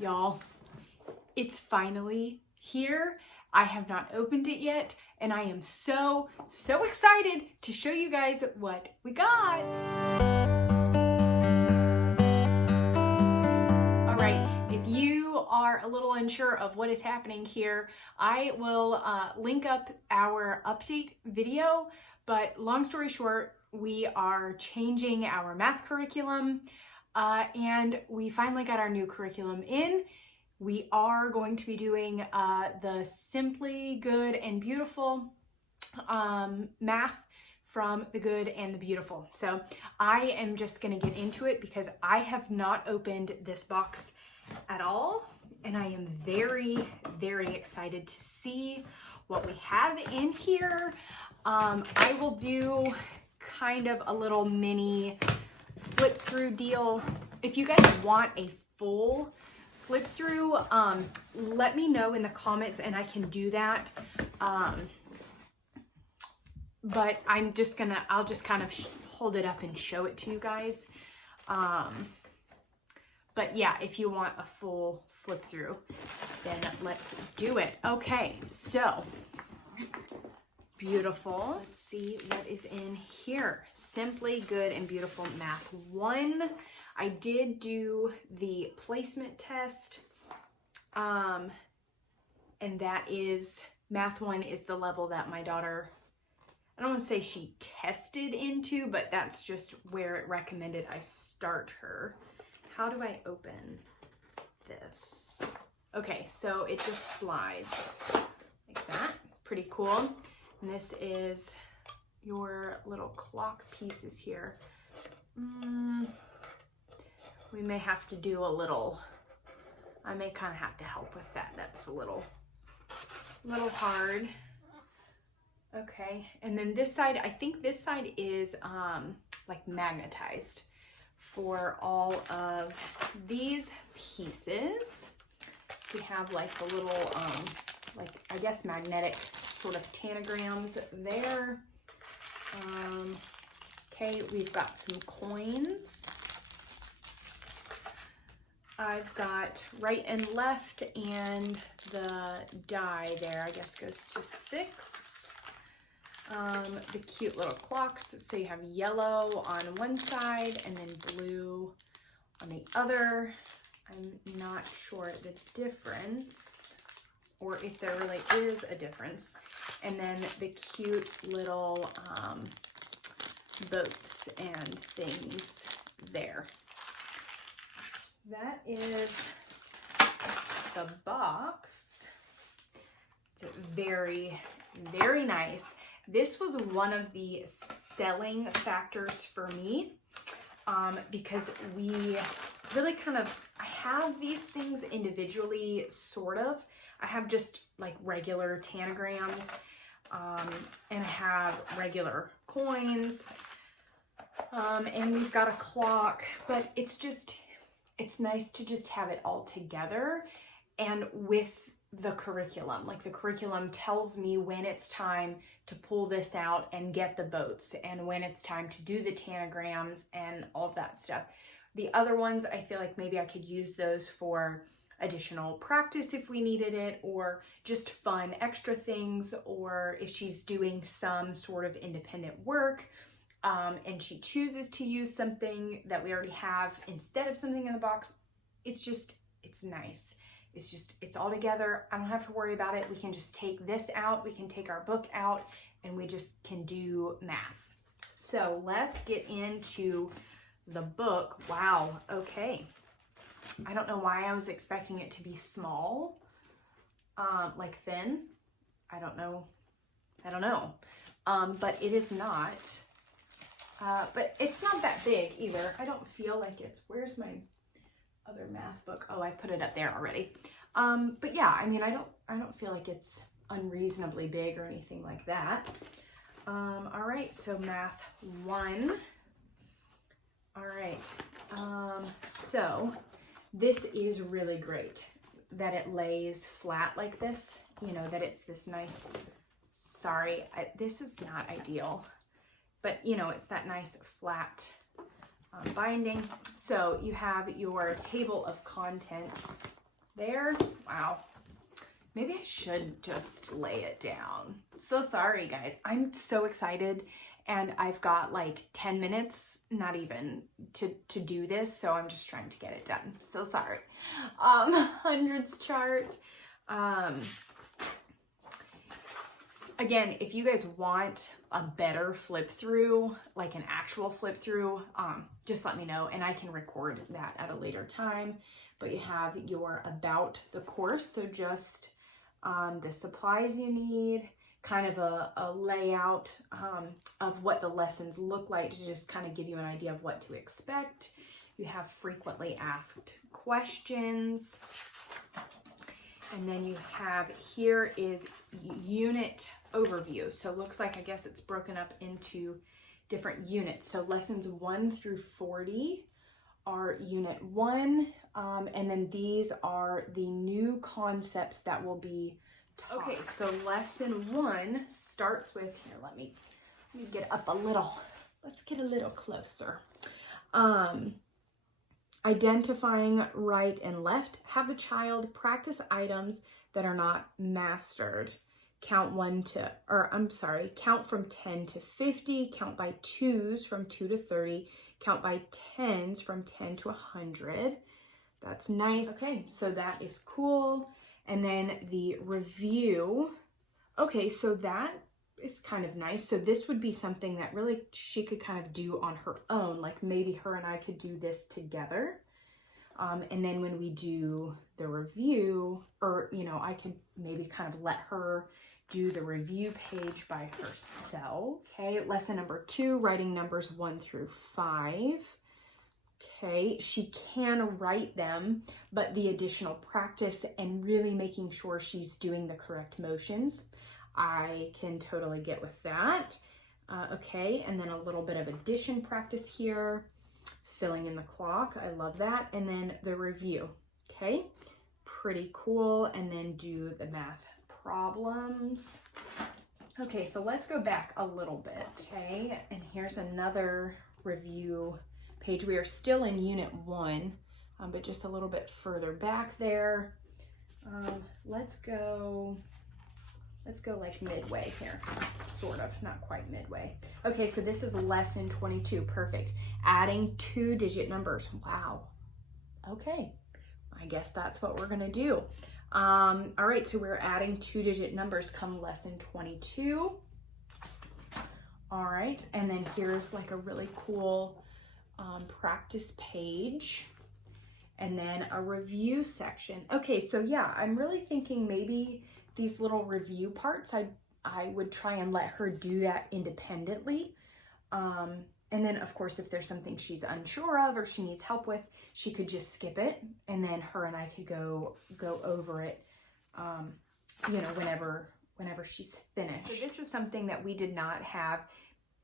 Y'all, it's finally here. I have not opened it yet, and I am so excited to show you guys what we got. All right, if you are a little unsure of what is happening here, I will link up our update video, but long story short, we are changing our math curriculum, and we finally got our new curriculum in. We are going to be doing the Simply Good and Beautiful math from the Good and the Beautiful. So I am just going to get into it because I have not opened this box at all, and I am very excited to see what we have in here. I will do kind of a little mini flip through deal. If you guys want a full flip through, let me know in the comments and I can do that. But I'll just kind of hold it up and show it to you guys. But yeah, if you want a full flip through, then let's do it. Okay, so beautiful. Let's see what is in here. Simply Good and Beautiful Math 1. I did do the placement test, and that is, Math 1 is the level that my daughter, I don't want to say she tested into, but that's just where it recommended I start her. How do I open this? Okay, so it just slides like that. Pretty cool. And this is your little clock pieces here. We may have to do a little, I may kind of have to help with that. That's a little hard. Okay, and then this side, I think this side is like magnetized for all of these pieces. We have like the little, like I guess magnetic sort of tanagrams there. Okay, we've got some coins. I've got right and left, and the die there, I guess, goes to 6. The cute little clocks. So you have yellow on one side and then blue on the other. I'm not sure the difference, or if there really is a difference. And then the cute little boats and things there. That is the box. It's very nice. This was one of the selling factors for me, because we really I have these things individually, sort of. I have just like regular tanagrams, and I have regular coins, and we've got a clock, but it's nice to just have it all together. And with the curriculum, like the curriculum tells me when it's time to pull this out and get the boats, and when it's time to do the tanagrams and all of that stuff. The other ones, I feel like maybe I could use those for additional practice if we needed it, or just fun extra things, or if she's doing some sort of independent work, and she chooses to use something that we already have instead of something in the box. It's nice. It's all together. I don't have to worry about it. We can just take this out. We can take our book out, and we just can do math. So let's get into the book. Wow. Okay. I don't know why I was expecting it to be small, like thin. I don't know. But it is not. But it's not that big either. I don't feel like it's, where's my other math book? Oh, I put it up there already. But yeah, I mean, I don't feel like it's unreasonably big or anything like that. All right, so Math 1. All right, so this is really great that it lays flat like this, you know, that it's this nice, sorry, this is not ideal, but you know, it's that nice flat binding. So you have your table of contents There. Wow. Maybe I should just lay it down. So sorry, guys. I'm so excited, and I've got like 10 minutes, not even, to do this, so I'm just trying to get it done. So sorry. Hundreds chart. Again, if you guys want a better flip through, like an actual flip through, just let me know and I can record that at a later time. But you have your about the course, so just the supplies you need, kind of a layout of what the lessons look like to just kind of give you an idea of what to expect. You have frequently asked questions. And then you have, here is unit overview. So it looks like, I guess it's broken up into different units. So lessons 1 through 40 are unit 1. And then these are the new concepts that will be taught. Okay, so lesson 1 starts with, here, let me get up a little. Let's get a little closer. Identifying right and left. Have the child practice items that are not mastered. Count from 10 to 50. Count by 2s from 2 to 30. Count by 10s from 10 to 100. That's nice. Okay, so that is cool. And then the review. Okay, so that is kind of nice. So this would be something that really she could kind of do on her own. Like maybe her and I could do this together. And then when we do the review, or, you know, I can maybe kind of let her do the review page by herself. Okay, lesson number 2, writing numbers 1 through 5. Okay, she can write them, but the additional practice and really making sure she's doing the correct motions, I can totally get with that. Okay, and then a little bit of addition practice here, filling in the clock. I love that. And then the review. Okay, pretty cool. And then do the math problems. Okay, so let's go back a little bit. Okay, and here's another review page. We are still in unit 1, but just a little bit further back there. Let's go like midway here, sort of, not quite midway. Okay, so this is lesson 22, perfect. Adding 2-digit numbers, wow. Okay, I guess that's what we're gonna do. All right, so we're adding 2-digit numbers come lesson 22. All right, and then here's like a really cool practice page. And then a review section. Okay, so yeah, I'm really thinking maybe these little review parts, I would try and let her do that independently. And then of course, if there's something she's unsure of or she needs help with, she could just skip it. And then her and I could go over it, you know, whenever she's finished. So this is something that we did not have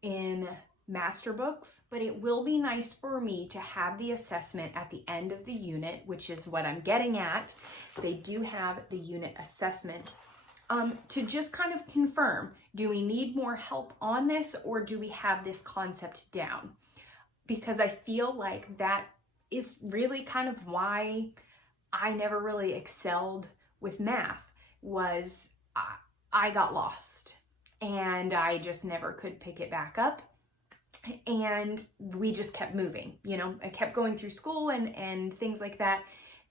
in master books, but it will be nice for me to have the assessment at the end of the unit, which is what I'm getting at. They do have the unit assessment to just kind of confirm, do we need more help on this or do we have this concept down? Because I feel like that is really kind of why I never really excelled with math, was I got lost and I just never could pick it back up. And we just kept moving, you know, I kept going through school and things like that.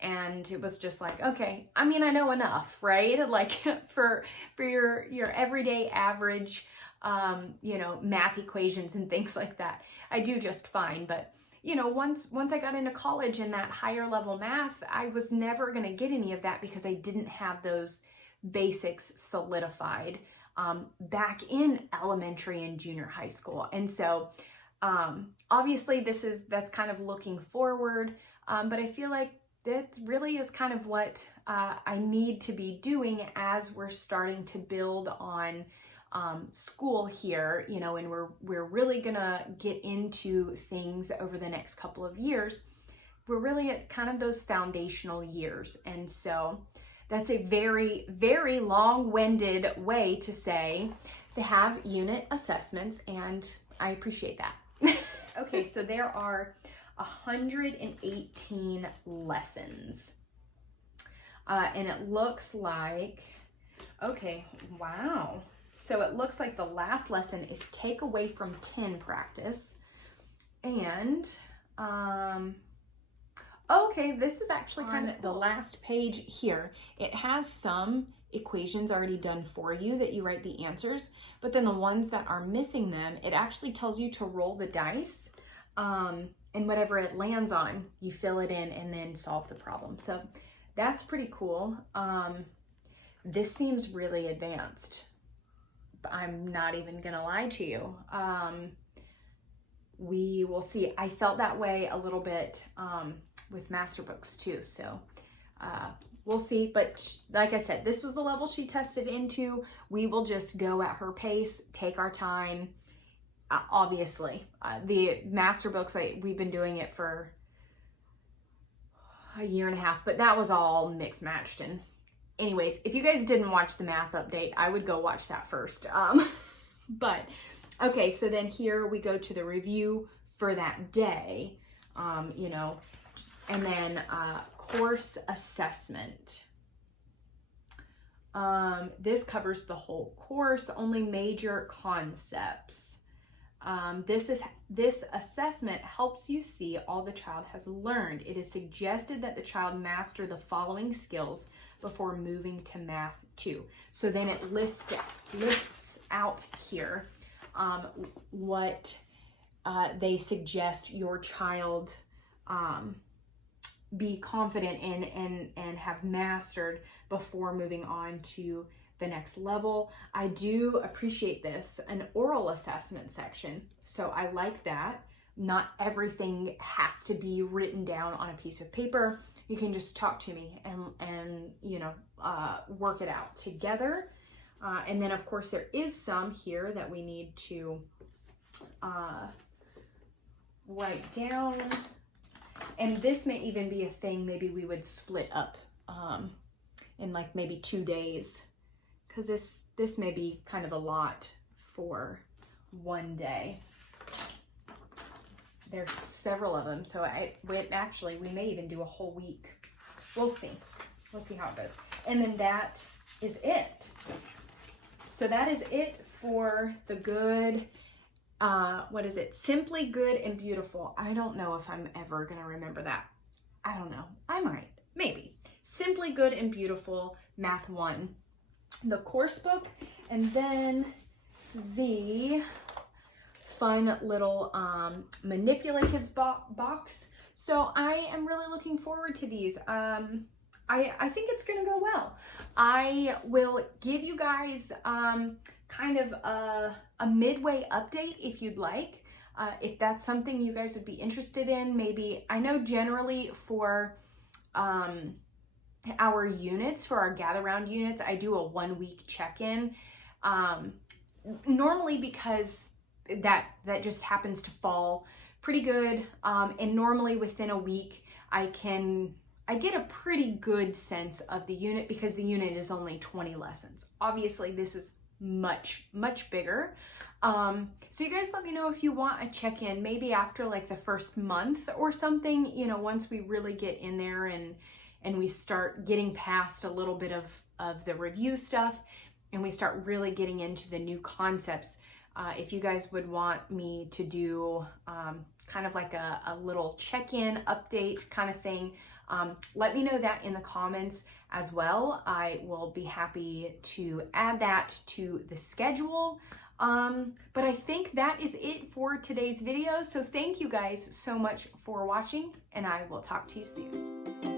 And it was just like, okay, I mean, I know enough, right? Like for your everyday average, you know, math equations and things like that, I do just fine. But, you know, once I got into college and that higher level math, I was never going to get any of that because I didn't have those basics solidified back in elementary and junior high school. And so obviously that's kind of looking forward, but I feel like that really is kind of what I need to be doing as we're starting to build on school here, you know, and we're really gonna get into things over the next couple of years. We're really at kind of those foundational years. And so that's a very, very long-winded way to say to have unit assessments, and I appreciate that. Okay, so there are 118 lessons. And it looks like, okay, wow. So it looks like the last lesson is take away from 10 practice. And, okay, this is actually kind of the last page here. It has some equations already done for you that you write the answers, but then the ones that are missing them, it actually tells you to roll the dice, and whatever it lands on, you fill it in and then solve the problem. So that's pretty cool. This seems really advanced. I'm not even gonna lie to you. We will see. I felt that way a little bit with master books too, so we'll see. But like I said, this was the level she tested into. We will just go at her pace, take our time. Obviously, the master books, we've been doing it for a year and a half, but that was all mixed matched. And anyways, if you guys didn't watch the math update, I would go watch that first. But okay, so then here we go to the review for that day, you know, and then course assessment. This covers the whole course, only major concepts. This assessment helps you see all the child has learned. It is suggested that the child master the following skills before moving to Math 2. So then it lists out here what they suggest your child be confident in and have mastered before moving on to the next level. I do appreciate this, an oral assessment section. So I like that. Not everything has to be written down on a piece of paper. You can just talk to me and you know, work it out together. And then of course there is some here that we need to write down. And this may even be a thing maybe we would split up in like maybe 2 days, because this may be kind of a lot for one day. There's several of them, so we may even do a whole week. We'll see. We'll see how it goes. And then that is it. So that is it for the good, what is it? Simply Good and Beautiful. I don't know if I'm ever gonna remember that. I don't know. I might, maybe. Simply Good and Beautiful, Math 1. The course book, and then the fun little manipulatives box. So I am really looking forward to these. I think it's gonna go well. I will give you guys kind of a midway update if you'd like. If that's something you guys would be interested in, maybe. I know generally for our units, for our gather round units, I do a 1 week check-in. Normally because that just happens to fall pretty good. And normally within a week, I get a pretty good sense of the unit because the unit is only 20 lessons. Obviously this is much, much bigger. So you guys let me know if you want a check-in, maybe after like the first month or something, you know, once we really get in there and we start getting past a little bit of the review stuff and we start really getting into the new concepts. If you guys would want me to do kind of like a little check-in update kind of thing, let me know that in the comments as well. I will be happy to add that to the schedule. But I think that is it for today's video. So thank you guys so much for watching, and I will talk to you soon.